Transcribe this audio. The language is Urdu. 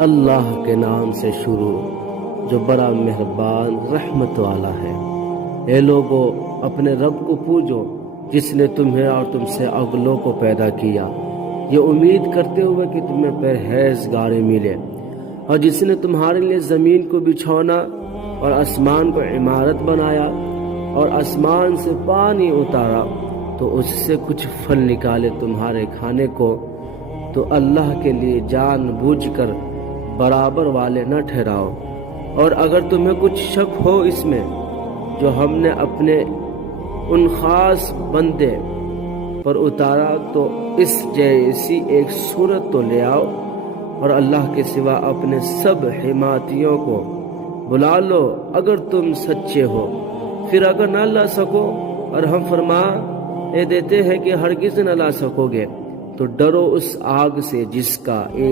اللہ کے نام سے شروع جو بڑا مہربان رحمت والا ہے۔ اے لوگو اپنے رب کو پوجو جس نے تمہیں اور تم سے اگلوں کو پیدا کیا، یہ امید کرتے ہوئے کہ تمہیں پرہیزگاری ملے، اور جس نے تمہارے لیے زمین کو بچھونا اور آسمان کو عمارت بنایا اور آسمان سے پانی اتارا تو اس سے کچھ پھل نکالے تمہارے کھانے کو، تو اللہ کے لیے جان بوجھ کر برابر والے نہ ٹھہراؤ۔ اور اگر تمہیں کچھ شک ہو اس میں جو ہم نے اپنے ان خاص بندے پر اتارا، تو اس جیسی ایک صورت تو لے آؤ اور اللہ کے سوا اپنے سب حمایتیوں کو بلا لو اگر تم سچے ہو۔ پھر اگر نہ لا سکو اور ہم فرما دیتے ہیں کہ ہرگز نہ لا سکو گے، تو ڈرو اس آگ سے جس کا ایک